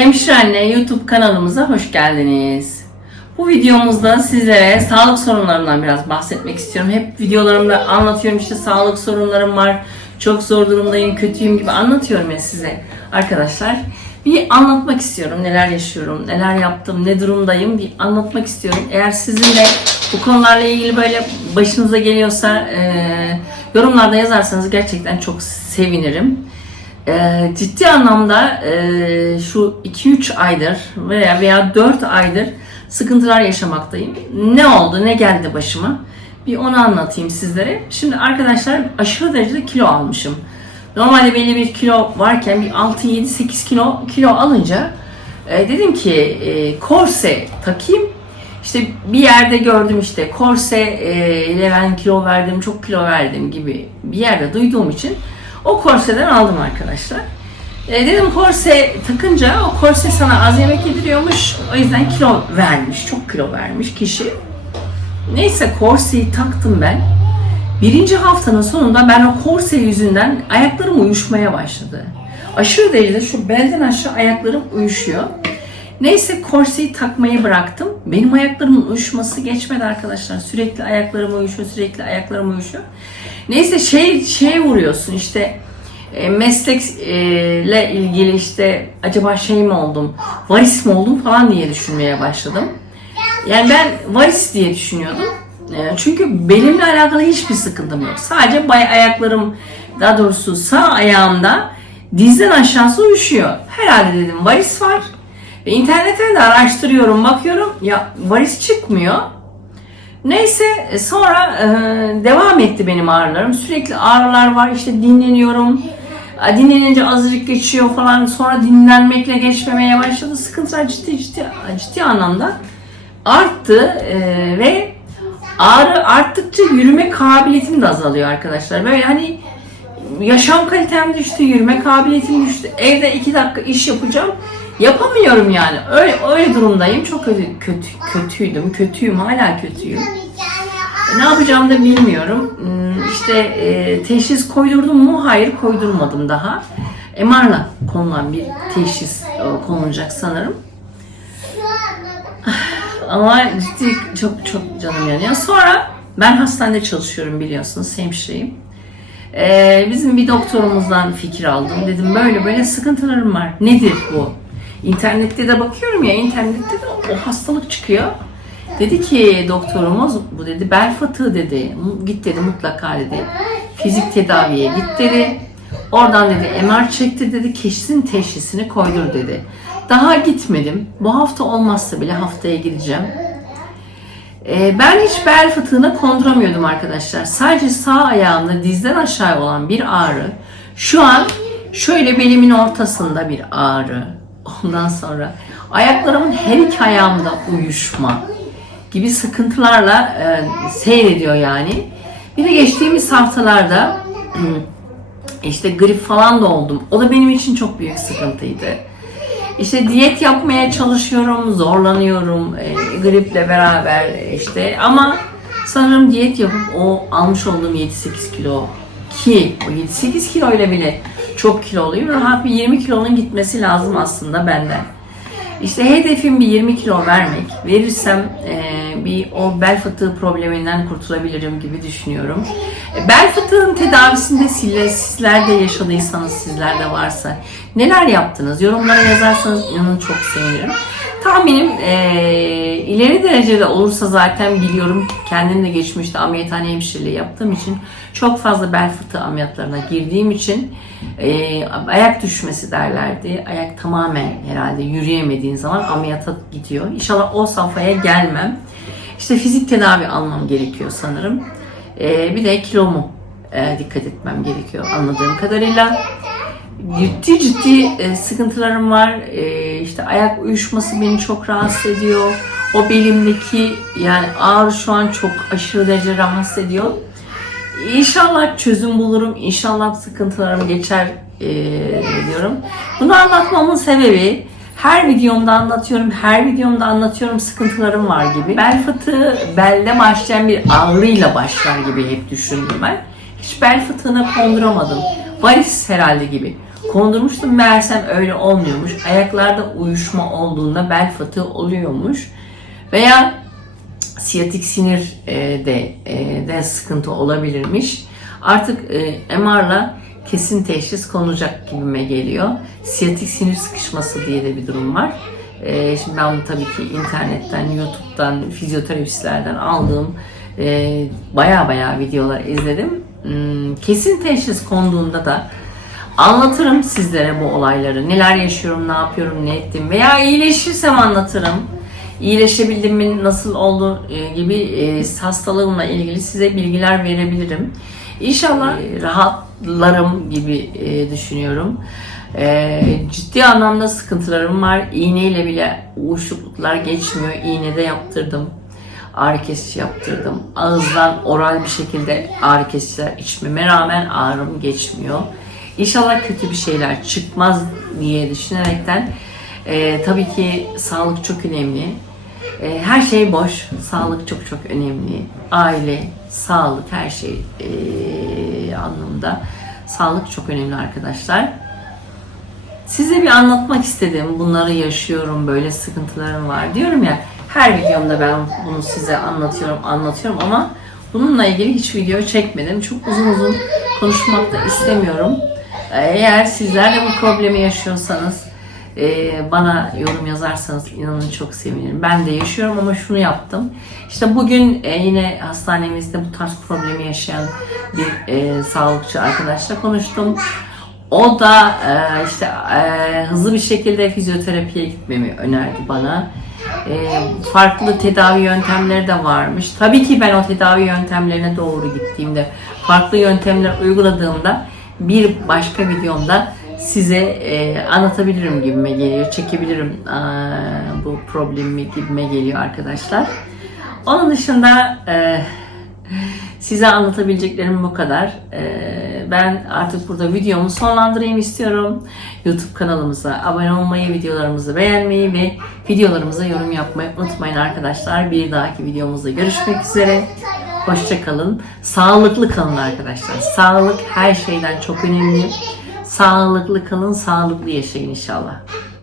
Hemşire Anne YouTube kanalımıza hoş geldiniz. Bu videomuzda sizlere sağlık sorunlarından biraz bahsetmek istiyorum. Hep videolarımda anlatıyorum işte sağlık sorunlarım var, çok zor durumdayım, kötüyüm gibi anlatıyorum ya size arkadaşlar. Bir anlatmak istiyorum neler yaşıyorum, neler yaptım, ne durumdayım bir anlatmak istiyorum. Eğer sizin de bu konularla ilgili böyle başınıza geliyorsa e, yorumlarda yazarsanız gerçekten çok sevinirim. Ee, ciddi anlamda e, şu 2-3 aydır veya veya 4 aydır sıkıntılar yaşamaktayım. Ne oldu, ne geldi başıma? Bir onu anlatayım sizlere. Şimdi arkadaşlar aşırı derecede kilo almışım. Normalde belli bir kilo varken bir 6-7-8 kilo kilo alınca e, dedim ki e, korse takayım. İşte bir yerde gördüm işte korse e, ile ben kilo verdim, çok kilo verdim gibi bir yerde duyduğum için o korseden aldım arkadaşlar. E, dedim korse takınca o korse sana az yemek yediriyormuş. O yüzden kilo vermiş. Çok kilo vermiş kişi. Neyse korseyi taktım ben. Birinci haftanın sonunda ben o korse yüzünden ayaklarım uyuşmaya başladı. Aşırı derecede şu belden aşağı ayaklarım uyuşuyor. Neyse korseyi takmayı bıraktım. Benim ayaklarımın uyuşması geçmedi arkadaşlar. Sürekli ayaklarım uyuşuyor, sürekli ayaklarım uyuşuyor. Neyse şey şeye vuruyorsun işte e, meslekle ilgili işte acaba şey mi oldum, varis mi oldum falan diye düşünmeye başladım. Yani ben varis diye düşünüyordum. E, Çünkü belimle alakalı hiçbir sıkıntım yok. Sadece bay ayaklarım, daha doğrusu sağ ayağımda dizden aşağısı uyuşuyor. Herhalde dedim varis var. Ve de araştırıyorum, bakıyorum. Ya varis çıkmıyor. Neyse e, sonra e, devam etti benim ağrılarım. Sürekli ağrılar var işte dinleniyorum. Dinlenince azıcık geçiyor falan. Sonra dinlenmekle geçmemeye başladı. Sıkıntılar ciddi ciddi, ciddi anlamda arttı e, ve ağrı arttıkça yürüme kabiliyetim de azalıyor arkadaşlar. Böyle hani yaşam kalitem düştü, yürüme kabiliyetim düştü. Evde iki dakika iş yapacağım. Yapamıyorum yani. Öyle öyle durumdayım. Çok kötü, kötü kötüydüm. Kötüyüm, hala kötüyüm. Ne yapacağımı da bilmiyorum. Hmm, İşte e, teşhis koydurdum mu? Hayır koydurmadım daha. MR'la konulan bir teşhis e, konulacak sanırım. Ama ciddi çok çok canım yanıyor. Sonra ben hastanede çalışıyorum biliyorsunuz hemşireyim. Ee, bizim bir doktorumuzdan fikir aldım. Dedim böyle böyle sıkıntılarım var. Nedir bu? İnternette de bakıyorum ya internette de o hastalık çıkıyor. Dedi ki doktorumuz bu dedi bel fıtığı dedi. Git dedi mutlaka dedi. Fizik tedaviye git dedi. Oradan dedi MR çekti dedi. Kesin teşhisini koydur dedi. Daha gitmedim. Bu hafta olmazsa bile haftaya gideceğim. Ee, ben hiç bel fıtığına konduramıyordum arkadaşlar. Sadece sağ ayağımda dizden aşağı olan bir ağrı. Şu an şöyle belimin ortasında bir ağrı. Ondan sonra ayaklarımın her iki ayağımda uyuşma gibi sıkıntılarla e, seyrediyor yani. Bir de geçtiğimiz haftalarda işte grip falan da oldum. O da benim için çok büyük sıkıntıydı. İşte diyet yapmaya çalışıyorum, zorlanıyorum e, griple beraber işte ama sanırım diyet yapıp o almış olduğum 7-8 kilo ki o 7-8 kilo ile bile çok kiloluyum. Rahat bir 20 kilonun gitmesi lazım aslında benden. İşte hedefim bir 20 kilo vermek. Verirsem e, bir o bel fıtığı probleminden kurtulabilirim gibi düşünüyorum. E, bel fıtığın tedavisinde sizler, sizler de yaşadıysanız, sizler de varsa neler yaptınız? Yorumlara yazarsanız inanın çok sevinirim. Tahminim e, ileri derecede olursa zaten biliyorum. Kendim de geçmişte ameliyathane hemşireliği yaptığım için çok fazla bel fıtığı ameliyatlarına girdiğim için e, ayak düşmesi derlerdi. Ayak tamamen herhalde yürüyemediğin zaman ameliyata gidiyor. İnşallah o safhaya gelmem. İşte fizik tedavi almam gerekiyor sanırım. E, bir de kilomu e, dikkat etmem gerekiyor anladığım kadarıyla ciddi ciddi e, sıkıntılarım var. E, işte ayak uyuşması beni çok rahatsız ediyor. O belimdeki yani ağrı şu an çok aşırı derece rahatsız ediyor. İnşallah çözüm bulurum. İnşallah sıkıntılarım geçer e, diyorum. Bunu anlatmamın sebebi her videomda anlatıyorum, her videomda anlatıyorum sıkıntılarım var gibi. Bel fıtığı belde başlayan bir ağrıyla başlar gibi hep düşündüm ben. Hiç bel fıtığına konduramadım. Varis herhalde gibi. Kondurmuştum. Meğersem öyle olmuyormuş. Ayaklarda uyuşma olduğunda bel fıtığı oluyormuş. Veya siyatik sinir e, de e, de sıkıntı olabilirmiş. Artık e, MR'la kesin teşhis konulacak gibime geliyor. Siyatik sinir sıkışması diye de bir durum var. Şimdi ben bunu tabii ki internetten, YouTube'dan, fizyoterapistlerden aldığım baya baya videolar izledim. Hmm, kesin teşhis konduğunda da anlatırım sizlere bu olayları. Neler yaşıyorum, ne yapıyorum, ne ettim veya iyileşirsem anlatırım iyileşebildim mi, nasıl oldu e, gibi e, hastalığımla ilgili size bilgiler verebilirim. İnşallah e, rahatlarım gibi düşünüyorum. Ciddi anlamda sıkıntılarım var. İğneyle bile uyuşukluklar geçmiyor. İğne de yaptırdım. Ağrı kesici yaptırdım. Ağızdan oral bir şekilde ağrı kesiciler içmeme rağmen ağrım geçmiyor. İnşallah kötü bir şeyler çıkmaz diye düşünerekten e, tabii ki sağlık çok önemli. E, her şey boş. Sağlık çok çok önemli. Aile, sağlık, her şey e, anlamda. Sağlık çok önemli arkadaşlar. Size bir anlatmak istedim. Bunları yaşıyorum, böyle sıkıntılarım var. Diyorum ya, her videomda ben bunu size anlatıyorum, anlatıyorum ama bununla ilgili hiç video çekmedim. Çok uzun uzun konuşmak da istemiyorum. Eğer sizler de bu problemi yaşıyorsanız, e, bana yorum yazarsanız inanın çok sevinirim. Ben de yaşıyorum ama şunu yaptım. İşte bugün e, yine hastanemizde bu tarz problemi yaşayan bir e, sağlıkçı arkadaşla konuştum. O da işte hızlı bir şekilde fizyoterapiye gitmemi önerdi bana. Farklı tedavi yöntemleri de varmış. Tabii ki ben o tedavi yöntemlerine doğru gittiğimde, farklı yöntemler uyguladığımda bir başka videomda size e, anlatabilirim gibime geliyor, çekebilirim e, bu problemi gibime geliyor arkadaşlar. Onun dışında e, size anlatabileceklerim bu kadar. E, ben artık burada videomu sonlandırayım istiyorum. YouTube kanalımıza abone olmayı, videolarımızı beğenmeyi ve videolarımıza yorum yapmayı unutmayın arkadaşlar. Bir dahaki videomuzda görüşmek üzere. Hoşçakalın. Sağlıklı kalın arkadaşlar. Sağlık her şeyden çok önemli. Sağlıklı kalın, sağlıklı yaşayın inşallah.